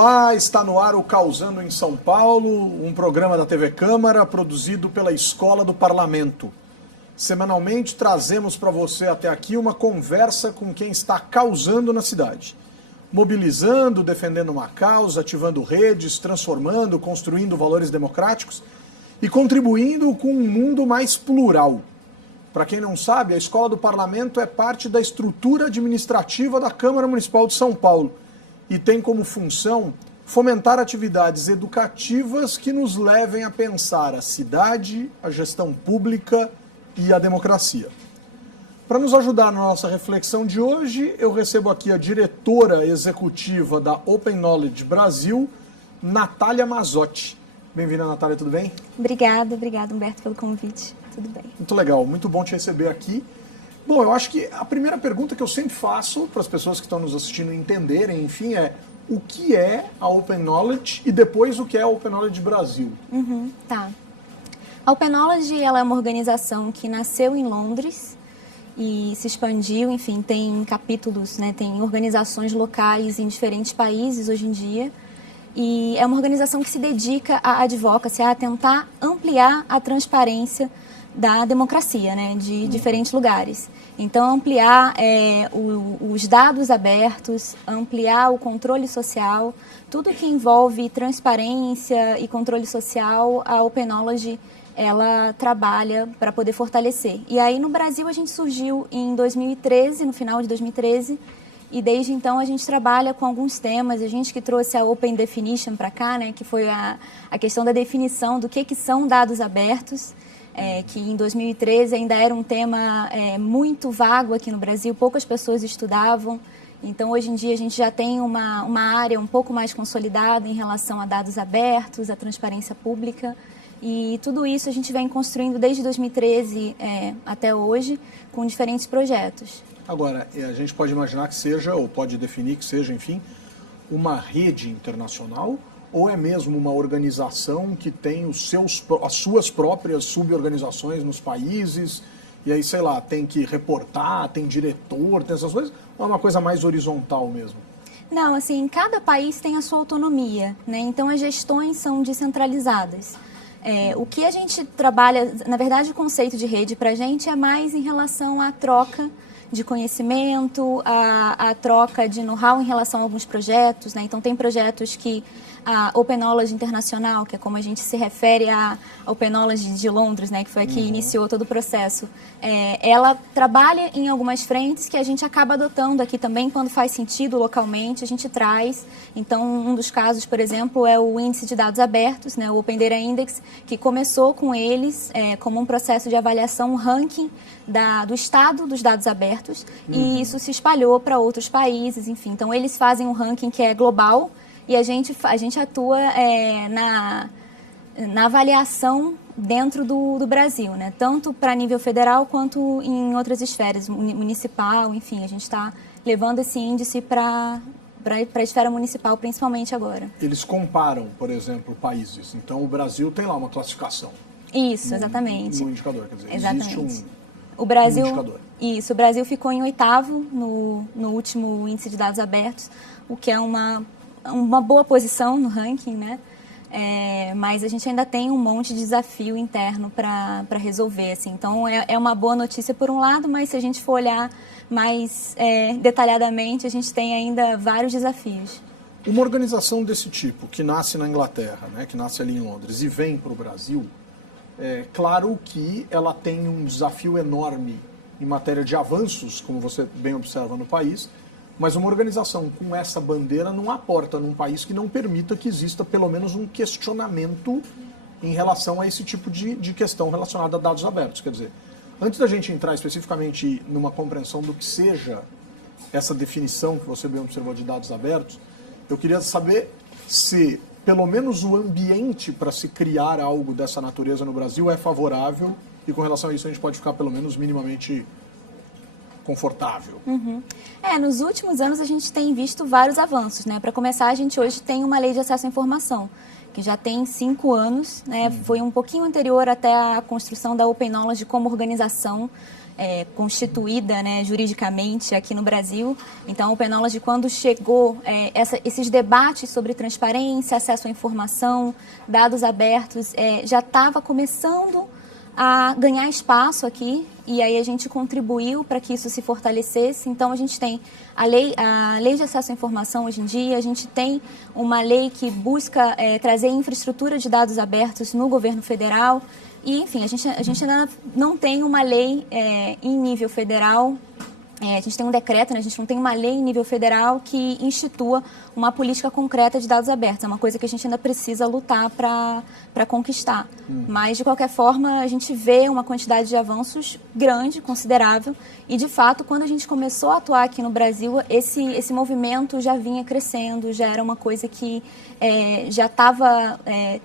Olá, está no ar o Causando em São Paulo, um programa da TV Câmara produzido pela Escola do Parlamento. Semanalmente trazemos para você até aqui uma conversa com quem está causando na cidade. Mobilizando, defendendo uma causa, ativando redes, transformando, construindo valores democráticos e contribuindo com um mundo mais plural. Para quem não sabe, a Escola do Parlamento é parte da estrutura administrativa da Câmara Municipal de São Paulo e tem como função fomentar atividades educativas que nos levem a pensar a cidade, a gestão pública e a democracia. Para nos ajudar na nossa reflexão de hoje, eu recebo aqui a diretora executiva da Open Knowledge Brasil, Natália Mazzotti. Bem-vinda, Natália, tudo bem? Obrigada, Humberto, pelo convite. Tudo bem. Muito legal, muito bom te receber aqui. Bom, eu acho que a primeira pergunta que eu sempre faço para as pessoas que estão nos assistindo entenderem, enfim, é o que é a Open Knowledge e depois o que é a Open Knowledge Brasil. Tá. A Open Knowledge ela é uma organização que nasceu em Londres e se expandiu, enfim, tem capítulos, né, tem organizações locais em diferentes países hoje em dia. E é uma organização que se dedica à advocacy, a tentar ampliar a transparência da democracia, né, de diferentes lugares. Então, ampliar os dados abertos, ampliar o controle social, tudo que envolve transparência e controle social, a Open Knowledge, ela trabalha para poder fortalecer. E aí, no Brasil, a gente surgiu em 2013, no final de 2013, e desde então a gente trabalha com alguns temas. A gente que trouxe a Open Definition para cá, né, que foi a questão da definição do que são dados abertos, que em 2013 ainda era um tema muito vago aqui no Brasil, poucas pessoas estudavam. Então, hoje em dia, a gente já tem uma área um pouco mais consolidada em relação a dados abertos, a transparência pública. E tudo isso a gente vem construindo desde 2013 até hoje, com diferentes projetos. Agora, a gente pode imaginar que seja, ou pode definir que seja, enfim, uma rede internacional, ou é mesmo uma organização que tem as suas próprias suborganizações nos países, e aí, sei lá, tem que reportar, tem diretor, tem essas coisas, ou é uma coisa mais horizontal mesmo? Não, assim, cada país tem a sua autonomia, né? Então as gestões são descentralizadas. O que a gente trabalha, na verdade, o conceito de rede para a gente é mais em relação à troca de conhecimento, a troca de know-how em relação a alguns projetos, né? Então, tem projetos que a Open Knowledge Internacional, que é como a gente se refere à Open Knowledge de Londres, né? Que foi a que iniciou todo o processo, ela trabalha em algumas frentes que a gente acaba adotando aqui também quando faz sentido localmente, a gente traz. Então, um dos casos, por exemplo, é o Índice de Dados Abertos, né? O Open Data Index, que começou com eles como um processo de avaliação, um ranking do estado dos dados abertos, e isso se espalhou para outros países, enfim. Então, eles fazem um ranking que é global e a gente atua na avaliação dentro do Brasil, né? Tanto para nível federal quanto em outras esferas, municipal, enfim. A gente está levando esse índice para a esfera municipal, principalmente agora. Eles comparam, por exemplo, países. Então, o Brasil tem lá uma classificação. Isso, exatamente. No indicador, quer dizer, exatamente. Existe o Brasil, um indicador. Isso, o Brasil ficou em 8º no último índice de dados abertos, o que é uma boa posição no ranking, né? Mas a gente ainda tem um monte de desafio interno para resolver, assim. Então, é uma boa notícia por um lado, mas se a gente for olhar mais detalhadamente, a gente tem ainda vários desafios. Uma organização desse tipo, que nasce na Inglaterra, né, que nasce ali em Londres e vem para o Brasil, claro que ela tem um desafio enorme em matéria de avanços, como você bem observa no país, mas uma organização com essa bandeira não aporta num país que não permita que exista pelo menos um questionamento em relação a esse tipo de questão relacionada a dados abertos. Quer dizer, antes da gente entrar especificamente numa compreensão do que seja essa definição que você bem observou de dados abertos, eu queria saber se pelo menos o ambiente para se criar algo dessa natureza no Brasil é favorável e com relação a isso a gente pode ficar pelo menos minimamente confortável. Nos últimos anos a gente tem visto vários avanços, né? Para começar, a gente hoje tem uma lei de acesso à informação, que já tem 5 anos, né? Foi um pouquinho anterior até a construção da Open Knowledge como organização constituída, né, juridicamente aqui no Brasil. Então, a Open Knowledge, quando chegou, esses debates sobre transparência, acesso à informação, dados abertos, já estava começando a ganhar espaço aqui, e aí a gente contribuiu para que isso se fortalecesse. Então, a gente tem a lei de acesso à informação hoje em dia, a gente tem uma lei que busca trazer infraestrutura de dados abertos no governo federal, e, enfim, a gente ainda não tem uma lei em nível federal. A gente tem um decreto, né? A gente não tem uma lei em nível federal que institua uma política concreta de dados abertos. É uma coisa que a gente ainda precisa lutar para conquistar. Mas, de qualquer forma, a gente vê uma quantidade de avanços grande, considerável. E, de fato, quando a gente começou a atuar aqui no Brasil, esse movimento já vinha crescendo, já era uma coisa que já estava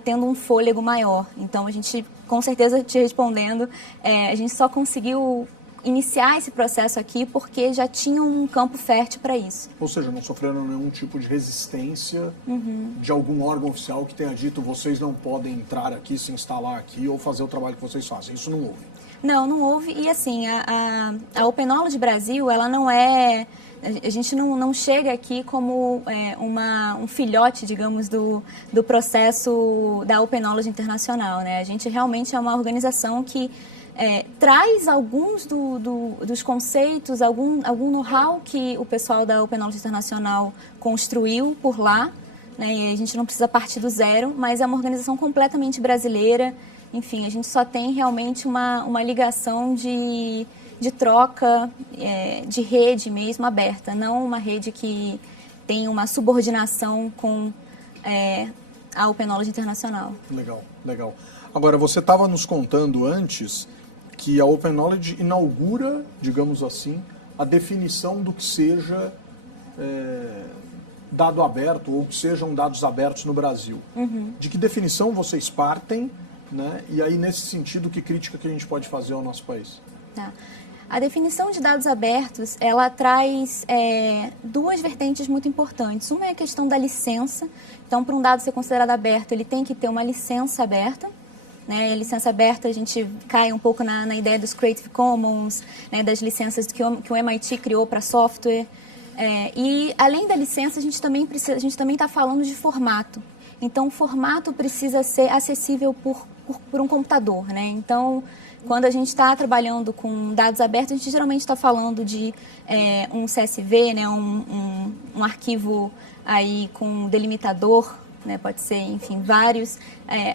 tendo um fôlego maior. Então, a gente, com certeza, te respondendo, a gente só conseguiu iniciar esse processo aqui porque já tinha um campo fértil para isso. Ou seja, não sofreram nenhum tipo de resistência de algum órgão oficial que tenha dito vocês não podem entrar aqui, se instalar aqui ou fazer o trabalho que vocês fazem. Isso não houve? Não houve. E assim, a Open Knowledge Brasil, ela não é... A gente não chega aqui como um filhote, digamos, do processo da Open Knowledge Internacional, né? A gente realmente é uma organização que traz alguns dos conceitos, algum know-how que o pessoal da Open Knowledge Internacional construiu por lá, né? E a gente não precisa partir do zero, mas é uma organização completamente brasileira. Enfim, a gente só tem realmente uma ligação de troca, de rede mesmo aberta, não uma rede que tem uma subordinação com a Open Knowledge Internacional. Legal. Agora, você estava nos contando antes que a Open Knowledge inaugura, digamos assim, a definição do que seja dado aberto ou que sejam dados abertos no Brasil. De que definição vocês partem, né? E aí, nesse sentido, que crítica que a gente pode fazer ao nosso país? Tá. A definição de dados abertos, ela traz duas vertentes muito importantes. Uma é a questão da licença. Então, para um dado ser considerado aberto, ele tem que ter uma licença aberta. Né? A licença aberta, a gente cai um pouco na ideia dos Creative Commons, né? Das licenças que o MIT criou para software. E, além da licença, a gente também está falando de formato. Então, o formato precisa ser acessível por um computador, né? Então, quando a gente está trabalhando com dados abertos, a gente geralmente está falando de um CSV, né? um arquivo aí com delimitador, né? Pode ser, enfim, vários.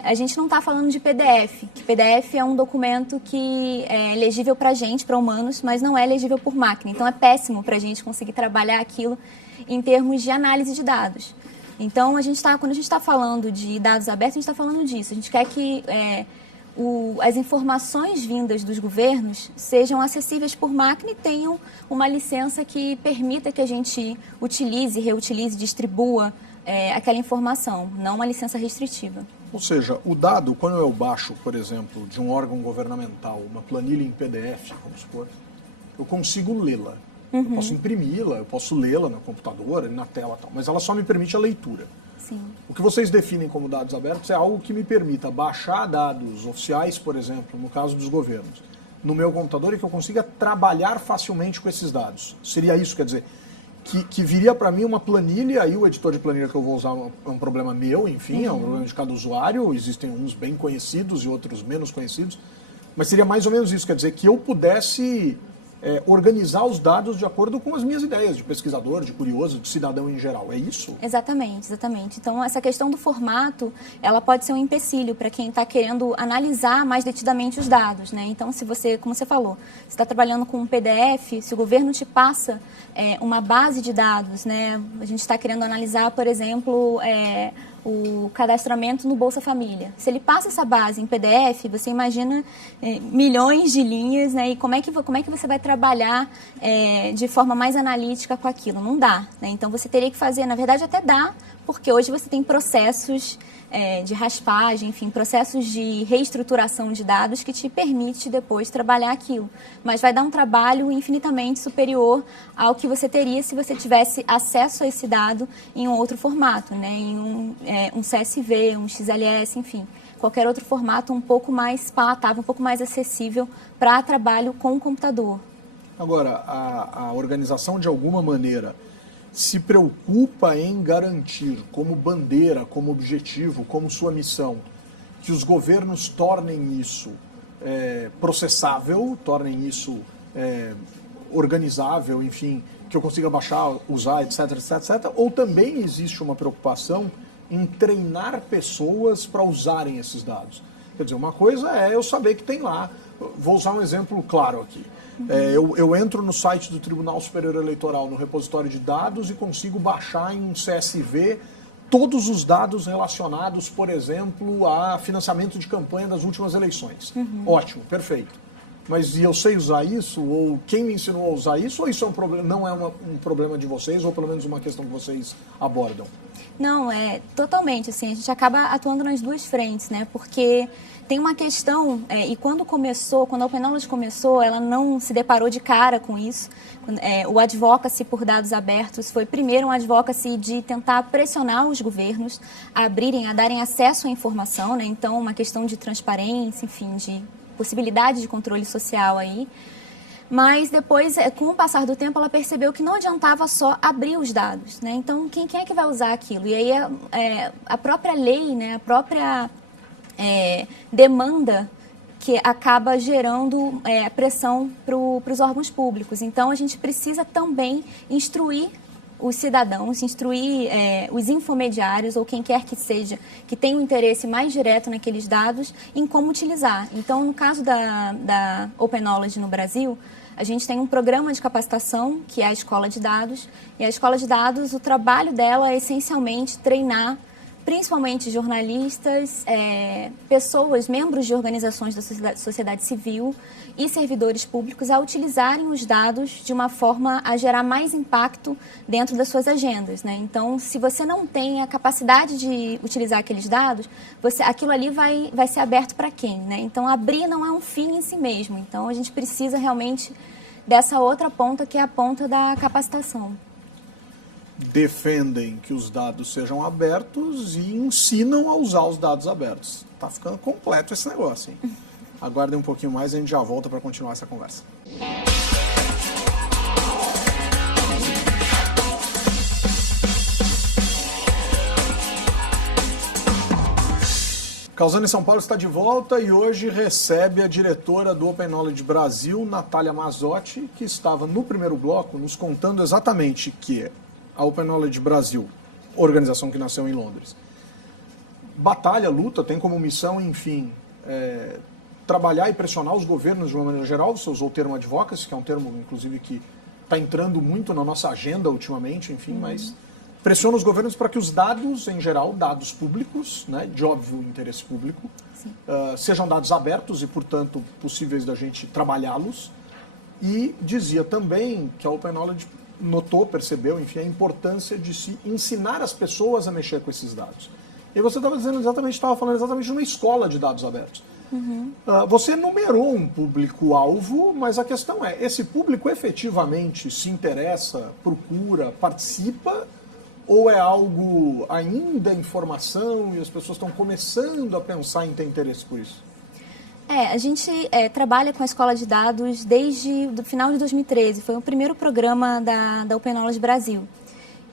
A gente não está falando de PDF, que PDF é um documento que é legível para a gente, para humanos, mas não é legível por máquina. Então, é péssimo para a gente conseguir trabalhar aquilo em termos de análise de dados. Então, quando a gente está falando de dados abertos, a gente está falando disso. A gente quer que as informações vindas dos governos sejam acessíveis por máquina e tenham uma licença que permita que a gente utilize, reutilize, distribua aquela informação, não uma licença restritiva. Ou seja, o dado, quando eu baixo, por exemplo, de um órgão governamental, uma planilha em PDF, vamos supor, eu consigo lê-la. Eu posso imprimi-la, eu posso lê-la no computador, na tela e tal, mas ela só me permite a leitura. Sim. O que vocês definem como dados abertos é algo que me permita baixar dados oficiais, por exemplo, no caso dos governos, no meu computador e que eu consiga trabalhar facilmente com esses dados. Seria isso, quer dizer, que viria para mim uma planilha, aí o editor de planilha que eu vou usar é um problema meu, enfim, é um problema de cada usuário, existem uns bem conhecidos e outros menos conhecidos, mas seria mais ou menos isso, quer dizer, que eu pudesse organizar os dados de acordo com as minhas ideias de pesquisador, de curioso, de cidadão em geral. É isso? Exatamente. Então, essa questão do formato, ela pode ser um empecilho para quem está querendo analisar mais detidamente os dados, né? Então, se você, como você falou, você está trabalhando com um PDF, se o governo te passa uma base de dados, né? A gente está querendo analisar, por exemplo, o cadastramento no Bolsa Família. Se ele passa essa base em PDF, você imagina milhões de linhas, né? E como é que você vai trabalhar de forma mais analítica com aquilo? Não dá, né? Então, você teria que fazer, na verdade, até dá, porque hoje você tem processos de raspagem, enfim, processos de reestruturação de dados que te permite depois trabalhar aquilo. Mas vai dar um trabalho infinitamente superior ao que você teria se você tivesse acesso a esse dado em um outro formato, né? um CSV, um XLS, enfim, qualquer outro formato um pouco mais palatável, um pouco mais acessível para trabalho com o computador. Agora, a organização, de alguma maneira, se preocupa em garantir como bandeira, como objetivo, como sua missão, que os governos tornem isso processável, tornem isso organizável, enfim, que eu consiga baixar, usar, etc, etc, etc, ou também existe uma preocupação em treinar pessoas para usarem esses dados? Quer dizer, uma coisa é eu saber que tem lá, vou usar um exemplo claro aqui, eu entro no site do Tribunal Superior Eleitoral, no repositório de dados, e consigo baixar em um CSV todos os dados relacionados, por exemplo, a financiamento de campanha das últimas eleições. Ótimo, perfeito. Mas e eu sei usar isso? Ou quem me ensinou a usar isso? Ou isso é um problema, não é um problema de vocês, ou pelo menos uma questão que vocês abordam? Não, totalmente, assim, a gente acaba atuando nas duas frentes, né? Porque tem uma questão, e quando a Open Knowledge começou, ela não se deparou de cara com isso. O advocacy por dados abertos foi primeiro um advocacy de tentar pressionar os governos a abrirem, a darem acesso à informação, né? Então, uma questão de transparência, enfim, de possibilidade de controle social aí. Mas depois, com o passar do tempo, ela percebeu que não adiantava só abrir os dados, né? Então, quem é que vai usar aquilo? E aí a própria lei, né, a própria demanda que acaba gerando pressão para os órgãos públicos. Então, a gente precisa também instruir os cidadãos, instruir os infomediários ou quem quer que seja, que tem um interesse mais direto naqueles dados, em como utilizar. Então, no caso da Open Knowledge no Brasil, a gente tem um programa de capacitação, que é a Escola de Dados, e a Escola de Dados, o trabalho dela é essencialmente treinar principalmente jornalistas, pessoas, membros de organizações da sociedade civil e servidores públicos a utilizarem os dados de uma forma a gerar mais impacto dentro das suas agendas, né? Então, se você não tem a capacidade de utilizar aqueles dados, aquilo ali vai ser aberto para quem, né? Então, abrir não é um fim em si mesmo. Então, a gente precisa realmente dessa outra ponta, que é a ponta da capacitação. Defendem que os dados sejam abertos e ensinam a usar os dados abertos. Tá ficando completo esse negócio, hein? Aguardem um pouquinho mais e a gente já volta para continuar essa conversa. Causando em São Paulo está de volta e hoje recebe a diretora do Open Knowledge Brasil, Natália Mazzotti, que estava no primeiro bloco nos contando exatamente que a Open Knowledge Brasil, organização que nasceu em Londres, batalha, luta, tem como missão, enfim, trabalhar e pressionar os governos de uma maneira geral. Você usou o termo advocacy, que é um termo, inclusive, que está entrando muito na nossa agenda ultimamente, enfim, mas pressiona os governos para que os dados, em geral, dados públicos, né, de óbvio interesse público, sejam dados abertos e, portanto, possíveis da gente trabalhá-los. E dizia também que a Open Knowledge notou, percebeu, enfim, a importância de se ensinar as pessoas a mexer com esses dados. E você estava falando exatamente de uma escola de dados abertos. Você numerou um público-alvo, mas a questão é, esse público efetivamente se interessa, procura, participa, ou é algo ainda em formação e as pessoas estão começando a pensar em ter interesse por isso? A gente trabalha com a Escola de Dados desde o final de 2013. Foi o primeiro programa da Open Knowledge Brasil.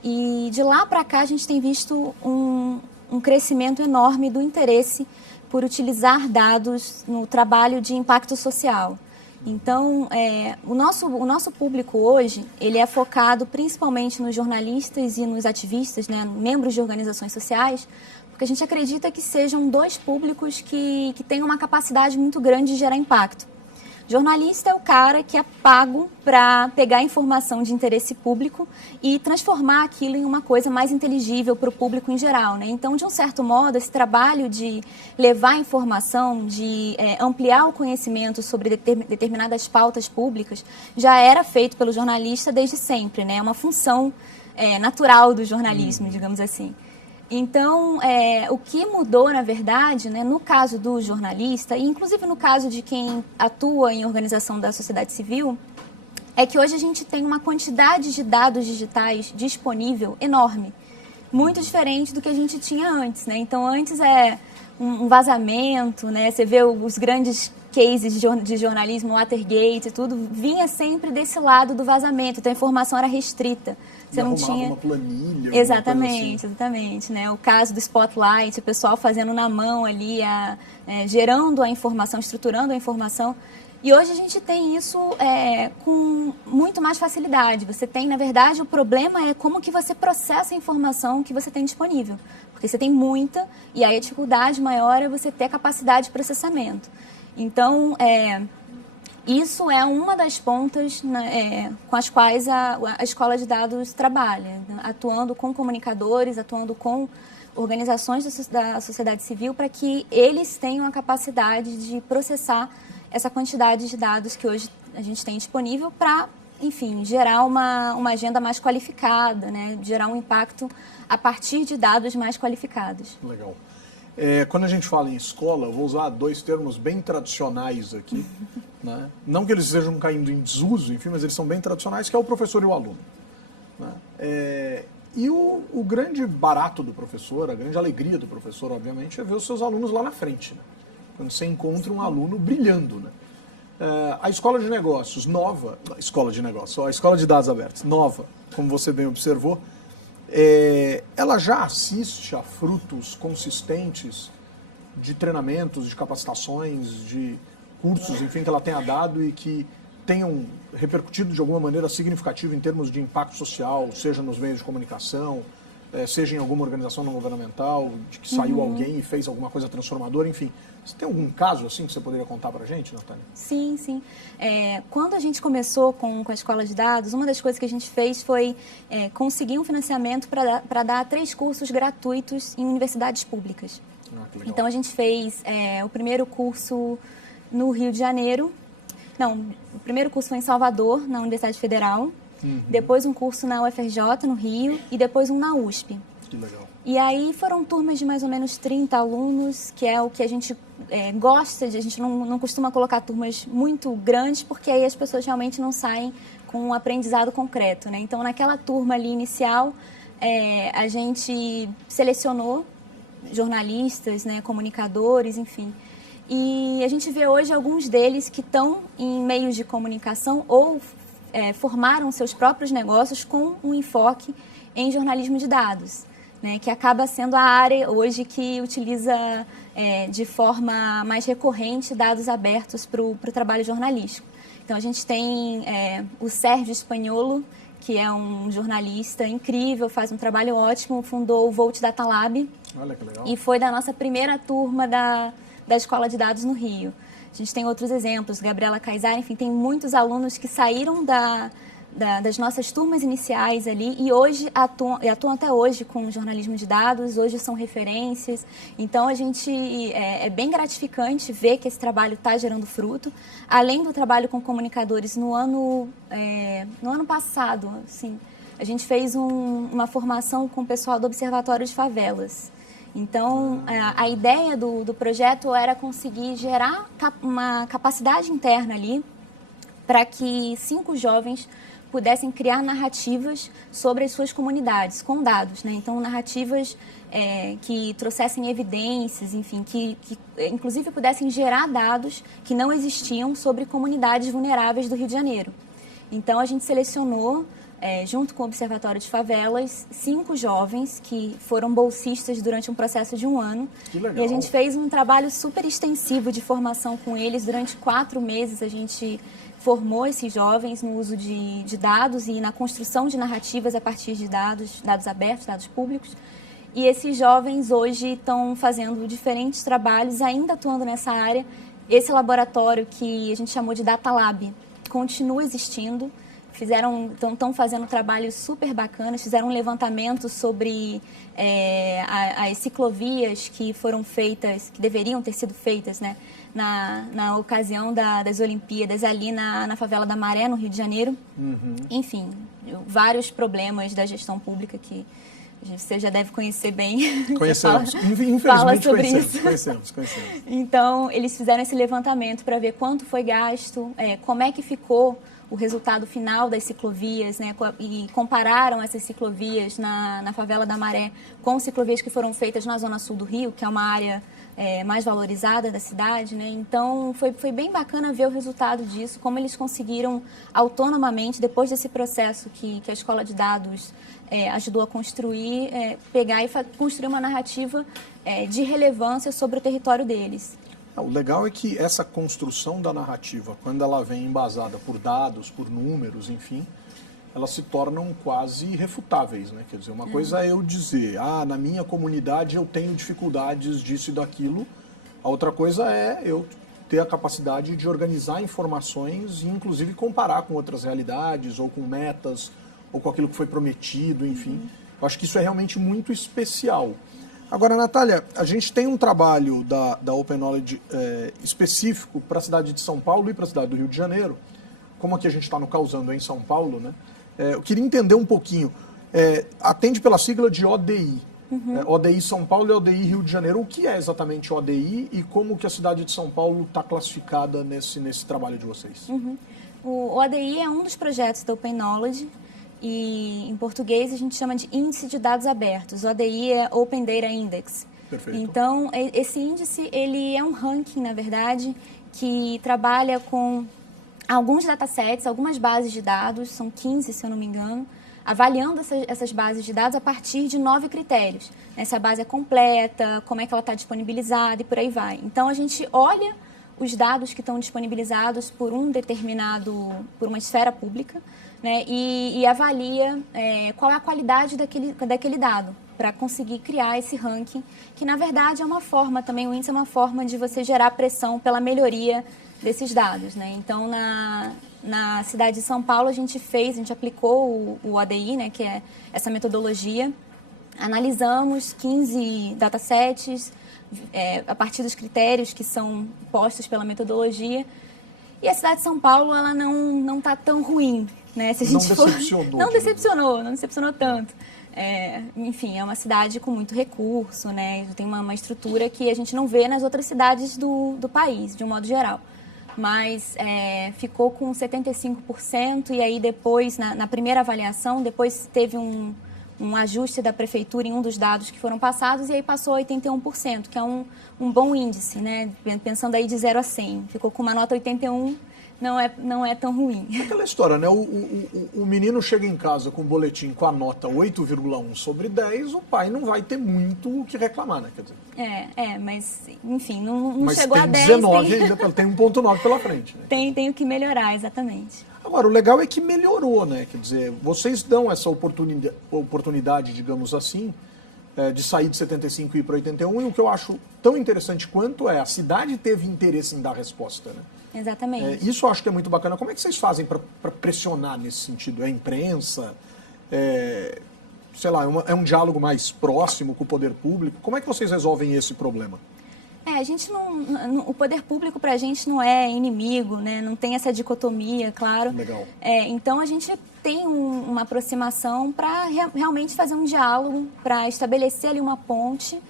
E de lá para cá a gente tem visto um crescimento enorme do interesse por utilizar dados no trabalho de impacto social. Então, o nosso público hoje, ele é focado principalmente nos jornalistas e nos ativistas, né, membros de organizações sociais, porque a gente acredita que sejam dois públicos que têm uma capacidade muito grande de gerar impacto. Jornalista é o cara que é pago para pegar informação de interesse público e transformar aquilo em uma coisa mais inteligível para o público em geral, né? Então, de um certo modo, esse trabalho de levar informação, de ampliar o conhecimento sobre determinadas pautas públicas, já era feito pelo jornalista desde sempre, né? É uma função natural do jornalismo, digamos assim. Então, o que mudou, na verdade, né, no caso do jornalista, e inclusive no caso de quem atua em organização da sociedade civil, é que hoje a gente tem uma quantidade de dados digitais disponível enorme. muito diferente do que a gente tinha antes, né? Então, antes um vazamento, né? Você vê os grandes cases de jornalismo, Watergate e tudo, vinha sempre desse lado do vazamento, então a informação era restrita. Você não tinha uma planilha. Exatamente, exatamente, né? O caso do Spotlight, o pessoal fazendo na mão ali, gerando a informação, estruturando a informação. E hoje a gente tem isso com muito mais facilidade. Você tem, na verdade, o problema é como que você processa a informação que você tem disponível. Porque você tem muita, e aí a dificuldade maior é você ter a capacidade de processamento. Então, isso é uma das pontas com as quais a Escola de Dados trabalha, né? Atuando com comunicadores, atuando com organizações da sociedade civil para que eles tenham a capacidade de processar essa quantidade de dados que hoje a gente tem disponível para, enfim, gerar uma agenda mais qualificada, né? Gerar um impacto a partir de dados mais qualificados. Legal. Quando a gente fala em escola, eu vou usar dois termos bem tradicionais aqui, né? Não que eles estejam caindo em desuso, enfim, mas eles são bem tradicionais, que é o professor e o aluno, né? E o grande barato do professor, a grande alegria do professor, obviamente, é ver os seus alunos lá na frente, né? Quando você encontra um aluno brilhando, né? A escola de negócios nova, a escola de dados abertos nova, como você bem observou, ela já assiste a frutos consistentes de treinamentos, de capacitações, de cursos, enfim, que ela tenha dado e que tenham repercutido de alguma maneira significativa em termos de impacto social, seja nos meios de comunicação, seja em alguma organização não governamental, de que saiu alguém e fez alguma coisa transformadora, enfim. Você tem algum caso assim que você poderia contar para a gente, Natália? Sim, sim. Quando a gente começou com a Escola de Dados, uma das coisas que a gente fez foi conseguir um financiamento para dar 3 cursos gratuitos em universidades públicas. Que legal. Então, a gente fez o primeiro curso no Rio de Janeiro. Não, o primeiro curso foi em Salvador, na Universidade Federal. Depois um curso na UFRJ, no Rio, e depois um na USP. Que legal. E aí foram turmas de mais ou menos 30 alunos, que é o que a gente gosta, a gente não costuma colocar turmas muito grandes, porque aí as pessoas realmente não saem com um aprendizado concreto, né? Então, naquela turma ali inicial, a gente selecionou jornalistas, né, comunicadores, enfim. E a gente vê hoje alguns deles que estão em meios de comunicação ou formaram seus próprios negócios com um enfoque em jornalismo de dados, né, que acaba sendo a área hoje que utiliza de forma mais recorrente dados abertos para o trabalho jornalístico. Então, a gente tem o Sérgio Espagnolo, que é um jornalista incrível, faz um trabalho ótimo, fundou o Volt Data Lab. Olha que legal. E foi da nossa primeira turma da Escola de Dados no Rio. A gente tem outros exemplos, Gabriela Kaysar, enfim, tem muitos alunos que saíram das nossas turmas iniciais ali e hoje atuam até hoje com jornalismo de dados, hoje são referências. Então, a gente é bem gratificante ver que esse trabalho está gerando fruto. Além do trabalho com comunicadores, no ano passado, assim, a gente fez uma formação com o pessoal do Observatório de Favelas. Então, a ideia do projeto era conseguir gerar uma capacidade interna ali para que 5 jovens pudessem criar narrativas sobre as suas comunidades, com dados, né? Então, narrativas que trouxessem evidências, enfim, que inclusive pudessem gerar dados que não existiam sobre comunidades vulneráveis do Rio de Janeiro. Então, a gente selecionou, junto com o Observatório de Favelas, 5 jovens que foram bolsistas durante um processo de 1 ano. Que legal. E a gente fez um trabalho super extensivo de formação com eles. Durante 4 meses, a gente formou esses jovens no uso de dados e na construção de narrativas a partir de dados abertos, dados públicos. E esses jovens hoje estão fazendo diferentes trabalhos, ainda atuando nessa área. Esse laboratório que a gente chamou de Data Lab continua existindo. Estão fazendo trabalhos super bacanas, fizeram um levantamento sobre as ciclovias que foram feitas, que deveriam ter sido feitas, né, na ocasião das Olimpíadas ali na favela da Maré, no Rio de Janeiro. Enfim, vários problemas da gestão pública que Você já deve conhecer bem. Conhecemos, infelizmente fala sobre conhecemos. Então, eles fizeram esse levantamento para ver quanto foi gasto, como é que ficou o resultado final das ciclovias, né, e compararam essas ciclovias na favela da Maré com ciclovias que foram feitas na zona sul do Rio, que é uma área mais valorizada da cidade, né? Então, foi bem bacana ver o resultado disso, como eles conseguiram autonomamente, depois desse processo que a Escola de Dados ajudou a construir, pegar e construir uma narrativa de relevância sobre o território deles. O legal é que essa construção da narrativa, quando ela vem embasada por dados, por números, enfim, elas se tornam quase irrefutáveis, né? Quer dizer, uma coisa é eu dizer, na minha comunidade eu tenho dificuldades disso e daquilo, a outra coisa é eu ter a capacidade de organizar informações e inclusive comparar com outras realidades ou com metas ou com aquilo que foi prometido, enfim. Eu acho que isso é realmente muito especial. Agora, Natália, a gente tem um trabalho da Open Knowledge específico para a cidade de São Paulo e para a cidade do Rio de Janeiro. Como aqui a gente está no Causando em São Paulo, né? Eu queria entender um pouquinho. Atende pela sigla de ODI. ODI São Paulo e ODI Rio de Janeiro. O que é exatamente ODI e como que a cidade de São Paulo está classificada nesse trabalho de vocês? O ODI é um dos projetos da Open Knowledge. E em português a gente chama de Índice de Dados Abertos. ODI é Open Data Index. Perfeito. Então, esse índice ele é um ranking, na verdade, que trabalha com alguns datasets, algumas bases de dados, são 15, se eu não me engano, avaliando essas bases de dados a partir de 9 critérios. Se a base é completa, como é que ela está disponibilizada e por aí vai. Então, a gente olha os dados que estão disponibilizados por por uma esfera pública, né, e avalia qual é a qualidade daquele dado, para conseguir criar esse ranking, que na verdade é uma forma também, o índice é uma forma de você gerar pressão pela melhoria desses dados, né? Então, na cidade de São Paulo, a gente aplicou o ODI, né, que é essa metodologia, analisamos 15 datasets, a partir dos critérios que são postos pela metodologia, e a cidade de São Paulo, ela não está tão ruim, né? Se a gente não decepcionou tanto. Enfim, é uma cidade com muito recurso, né? Tem uma estrutura que a gente não vê nas outras cidades do país, de um modo geral. Mas ficou com 75%, e aí depois, na primeira avaliação, depois teve um ajuste da prefeitura em um dos dados que foram passados, e aí passou a 81%, que é um bom índice, né? Pensando aí de 0 a 100. Ficou com uma nota 81, não é tão ruim. Aquela história, né? O menino chega em casa com um boletim com a nota 8,1 sobre 10, o pai não vai ter muito o que reclamar, né? Quer dizer. Mas, enfim, não chegou a 10. Mas tem 19 ainda, tem 1,9 pela frente. Né? Tem o que melhorar, exatamente. Agora, o legal é que melhorou, né? Quer dizer, vocês dão essa oportunidade, digamos assim, de sair de 75 e ir para 81, e o que eu acho tão interessante quanto a cidade teve interesse em dar resposta, né? Exatamente. Isso eu acho que é muito bacana. Como é que vocês fazem para pressionar nesse sentido? É a imprensa? Sei lá, é um diálogo mais próximo com o poder público? Como é que vocês resolvem esse problema? A gente o poder público para a gente não é inimigo, né? Não tem essa dicotomia, claro. Legal. Então a gente tem uma aproximação para realmente fazer um diálogo, para estabelecer ali uma ponte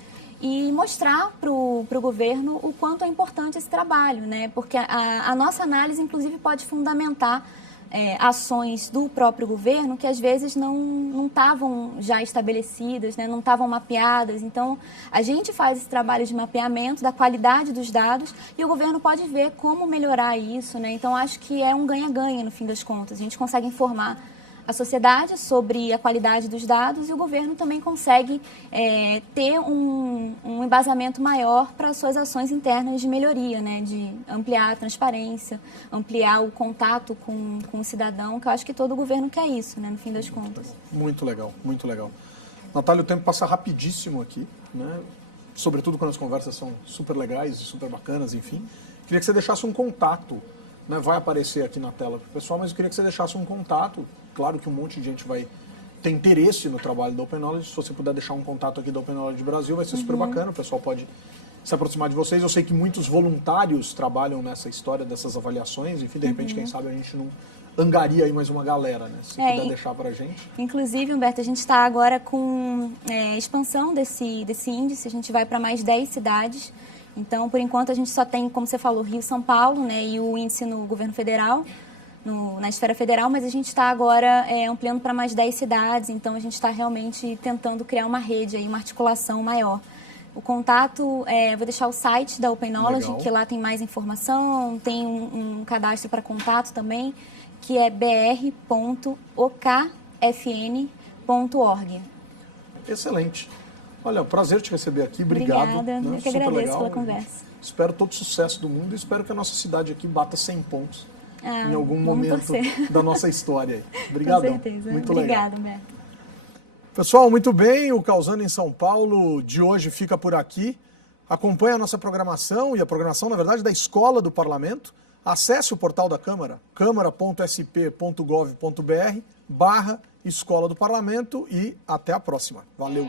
e mostrar para o governo o quanto é importante esse trabalho, né? Porque a nossa análise, inclusive, pode fundamentar ações do próprio governo que às vezes não estavam já estabelecidas, né? Não estavam mapeadas. Então, a gente faz esse trabalho de mapeamento da qualidade dos dados e o governo pode ver como melhorar isso, né? Então, acho que é um ganha-ganha no fim das contas. A gente consegue informar a sociedade sobre a qualidade dos dados e o governo também consegue ter um embasamento maior para suas ações internas de melhoria, né? De ampliar a transparência, ampliar o contato com o cidadão, que eu acho que todo governo quer isso, né? No fim das contas. Muito legal, muito legal. Natália, o tempo passa rapidíssimo aqui, né? Sobretudo quando as conversas são super legais e super bacanas, enfim. Queria que você deixasse um contato, né? Vai aparecer aqui na tela para o pessoal, mas eu queria que você deixasse um contato. Claro que um monte de gente vai ter interesse no trabalho da Open Knowledge. Se você puder deixar um contato aqui da Open Knowledge Brasil, vai ser super bacana. O pessoal pode se aproximar de vocês. Eu sei que muitos voluntários trabalham nessa história dessas avaliações. Enfim, de repente, quem sabe a gente não angaria aí mais uma galera, né? Se puder deixar pra gente. Inclusive, Humberto, a gente está agora com expansão desse índice. A gente vai para mais 10 cidades. Então, por enquanto, a gente só tem, como você falou, Rio, São Paulo, né? E o índice no governo federal, na esfera federal, mas a gente está agora ampliando para mais 10 cidades. Então, a gente está realmente tentando criar uma rede, aí, uma articulação maior. O contato, vou deixar o site da Open Knowledge, que lá tem mais informação, tem um cadastro para contato também, que é br.okfn.org. Excelente. Olha, prazer te receber aqui, obrigado. Obrigada, né? Eu que Super agradeço legal, pela conversa. Espero todo o sucesso do mundo e espero que a nossa cidade aqui bata 100 pontos em algum vamos momento torcer. da nossa história aí. Obrigadão. Com certeza. Muito Obrigada, legal. Humberto. Pessoal, muito bem, o Causando em São Paulo de hoje fica por aqui. Acompanhe a nossa programação e a programação, na verdade, da Escola do Parlamento. Acesse o portal da Câmara, câmara.sp.gov.br/Escola do Parlamento e até a próxima. Valeu!